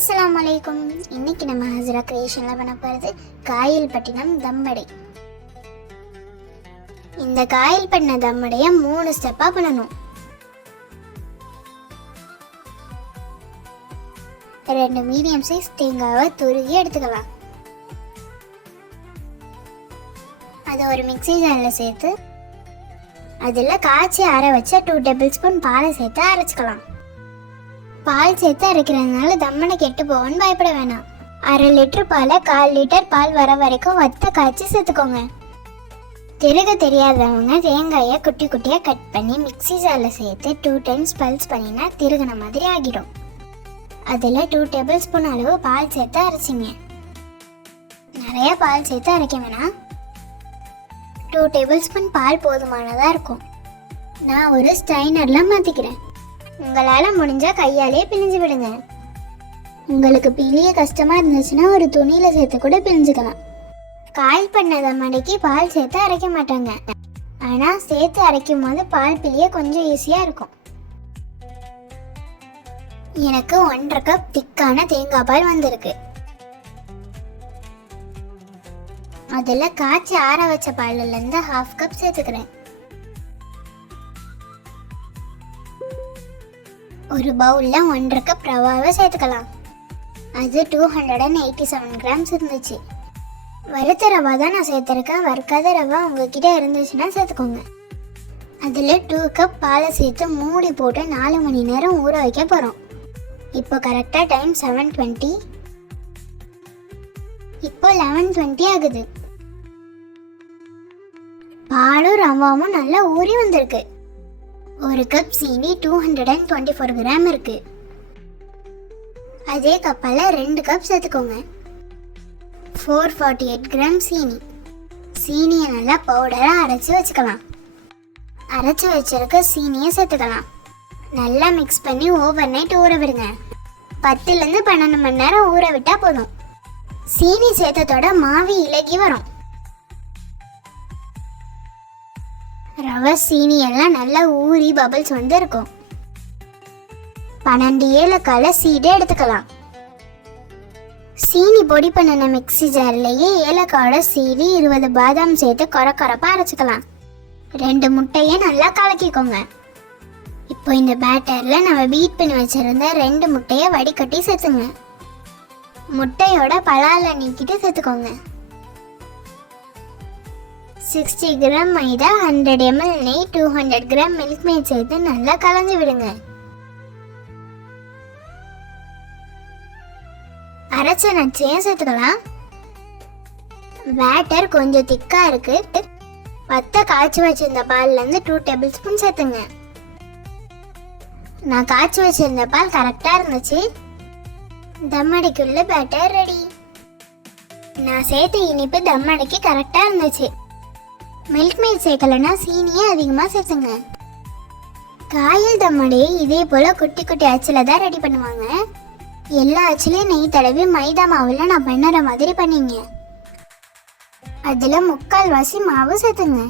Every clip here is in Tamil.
அஸ்ஸலாமு அலைக்கும். இன்னைக்கு நம்ம ஹஸ்ரா கிரியேஷன்ல பண்ண போகிறது காயல்பட்டினம் தம்படை. இந்த காயல் பண்ண தம்படைய 3 ஸ்டெப்பா பண்ணணும். 2 மீடியம் சைஸ் தேங்காவை துருகி எடுத்துக்கலாம். அதை ஒரு மிக்ஸி ஜாரில் சேர்த்து அதில் காய்ச்சி ஆற வச்ச 2 டேபிள் ஸ்பூன் பாலை சேர்த்து அரைச்சிக்கலாம். பால் சேர்த்து அரைக்கிறதுனால தம்மனை கெட்டு போகணும்னு பயப்பட வேணாம். 1/2 லிட்டர் பாலை 1/4 லிட்டர் பால் வர வரைக்கும் வத்த காய்ச்சி சேர்த்துக்கோங்க. திருக தெரியாதவங்க தேங்காயை குட்டி குட்டியாக கட் பண்ணி மிக்ஸி ஜாரில் சேர்த்து 2 டைம்ஸ் பல்ஸ் பண்ணினா திருகின மாதிரி ஆகிடும். அதில் 2 டேபிள் ஸ்பூன் அளவு பால் சேர்த்து அரைச்சிங்க. நிறைய பால் சேர்த்து அரைக்க வேணாம். 2 டேபிள் ஸ்பூன் பால் போதுமானதாக இருக்கும். நான் ஒரு ஸ்ட்ரைனரில் மாற்றிக்கிறேன். உங்களால் முடிஞ்சால் கையாலே பிழிஞ்சு விடுங்க. உங்களுக்கு பிழிய கஷ்டமாக இருந்துச்சுன்னா ஒரு துணியில் சேர்த்து கூட பிழிஞ்சுக்கலாம். காயல் பண்ண தம்மடைக்கு பால் சேர்த்து அரைக்க மாட்டாங்க. ஆனால் சேர்த்து அரைக்கும் போது பால் பிழிய கொஞ்சம் ஈஸியாக இருக்கும். எனக்கு 1.5 கப் திக்கான தேங்காய் பால் வந்திருக்கு. அதில் காய்ச்சி ஆற வச்ச பாலிலேருந்து 1/2 கப் சேர்த்துக்கிறேன். ஒரு பவுலில் 1.5 கப் ரவாவை சேர்த்துக்கலாம். அது 287 கிராம்ஸ் இருந்துச்சு. வறுத்த ரவா தான் நான் சேர்த்துருக்கேன். வறுக்காத ரவா உங்ககிட்ட இருந்துச்சுன்னா சேர்த்துக்கோங்க. அதில் 2 கப் பாலை சேர்த்து மூடி போட்டு 4 மணி நேரம் ஊற வைக்க போகிறோம். இப்போ கரெக்டாக டைம் 7:20. இப்போ 11:20 ஆகுது. பாலும் ரவாவும் நல்லா ஊறி வந்திருக்கு. 1 கப் சீனி 224 கிராம் இருக்கு. அதே கப்பால் 2 கப் சேர்த்துக்கோங்க. 448 கிராம் சீனியை நல்லா பவுடராக அரைச்சி வச்சுக்கலாம். அரைச்சி வச்சிருக்க சீனியை சேர்த்துக்கலாம். நல்லா மிக்ஸ் பண்ணி ஓவர் நைட் ஊற விடுங்க. 10லேருந்து 12 மணி நேரம் ஊற விட்டால் போதும். சீனி சேர்த்ததோட மாவு இலகி வரும். ரவை சீனி எல்லாம் நல்லா ஊறி பபிள்ஸ் வந்து இருக்கும். 12 ஏலக்காய் சீடை எடுத்துக்கலாம். சீனி பொடி பண்ணின மிக்ஸி ஜார்லேயே ஏலக்காயோட சீடி 20 பாதாம் சேர்த்து கொரப்பா அரைச்சிக்கலாம். 2 முட்டையை நல்லா கலக்கிக்கோங்க. இப்போ இந்த பேட்டரில் நம்ம பீட் பண்ணி வச்சிருந்த 2 முட்டையை வடிகட்டி சேர்த்துங்க. முட்டையோட பலால நீக்கிட்டு சேர்த்துக்கோங்க. 60 கிராம் மைதா, 100 ml நெய், 200 கிராம் மில்க் மேட் சேர்த்து நல்லா கலந்து விடுங்க. அரைச்ச நட்ஸையும் சேர்த்துக்கலாம். பேட்டர் கொஞ்சம் திக்கா இருக்கு. வத்த காய்ச்சி வச்சிருந்த பால்லேருந்து 2 டேபிள் ஸ்பூன் சேர்த்துங்க. நான் காய்ச்சி வச்சிருந்த பால் கரெக்டாக இருந்துச்சு. தம்மடைக்குள்ள பேட்டர் ரெடி. நான் சேர்த்த இனிப்பு தம்மடைக்கு கரெக்டாக இருந்துச்சு. மில்க் மேட் சேர்க்கலைன்னா சீனியே அதிகமாக சேர்த்துங்க. காயல் தம்மடையை இதே போல் குட்டி குட்டி அச்சில் தான் ரெடி பண்ணுவாங்க. எல்லா அச்சிலையும் நெய் தடவி மைதா மாவில் நான் பண்ணுற மாதிரி பண்ணிங்க. அதில் 3/4 வாசி மாவு சேர்த்துங்க.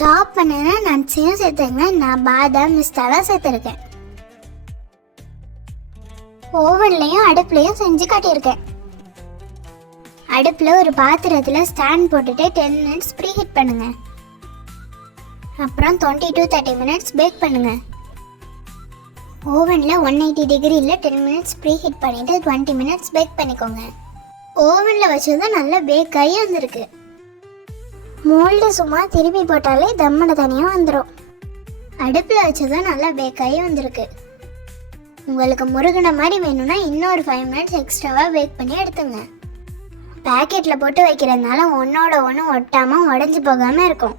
சாப் பண்ணின நட்ஸையும் சேர்த்துங்க. நான் பாதாம் பிஸ்தாலாம் சேர்த்துருக்கேன். ஓவன்லையும் அடுப்புலையும் செஞ்சு காட்டியிருக்கேன். அடுப்பில் ஒரு பாத்திரத்தில் ஸ்டாண்ட் போட்டுட்டு 10 மினிட்ஸ் ப்ரீ ஹீட் பண்ணுங்க. அப்புறம் 20 to 30 மினிட்ஸ் பேக் பண்ணுங்க. ஓவனில் 180 டிகிரியில் 10 மினிட்ஸ் ப்ரீ ஹீட் பண்ணிவிட்டு 20 மினிட்ஸ் பேக் பண்ணிக்கோங்க. ஓவனில் வச்சதும் நல்லா பேக் ஆகி வந்திருக்கு. மோல்டு சும்மா திருப்பி போட்டாலே தம்மடை தனியாக வந்துடும். அடுப்பில் வச்சதும் நல்லா பேக் ஆகி வந்திருக்கு. உங்களுக்கு முருகின மாதிரி வேணும்னா இன்னொரு 5 மினிட்ஸ் எக்ஸ்ட்ராவாக பேக் பண்ணி எடுத்துங்க. பேக்கெட்டில் போட்டு வைக்கிறதுனால ஒன்றோட ஒன்று ஒட்டாமல் உடஞ்சி போகாமல் இருக்கும்.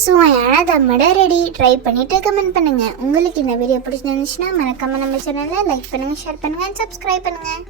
சுவையான தம்மடை ரெடி. ட்ரை பண்ணிவிட்டு கமெண்ட் பண்ணுங்கள். உங்களுக்கு இந்த வீடியோ பிடிச்சிருந்துச்சுன்னா மறக்காம நம்ம சேனலை லைக் பண்ணுங்கள், ஷேர் பண்ணுங்கள், சப்ஸ்கிரைப் பண்ணுங்கள்.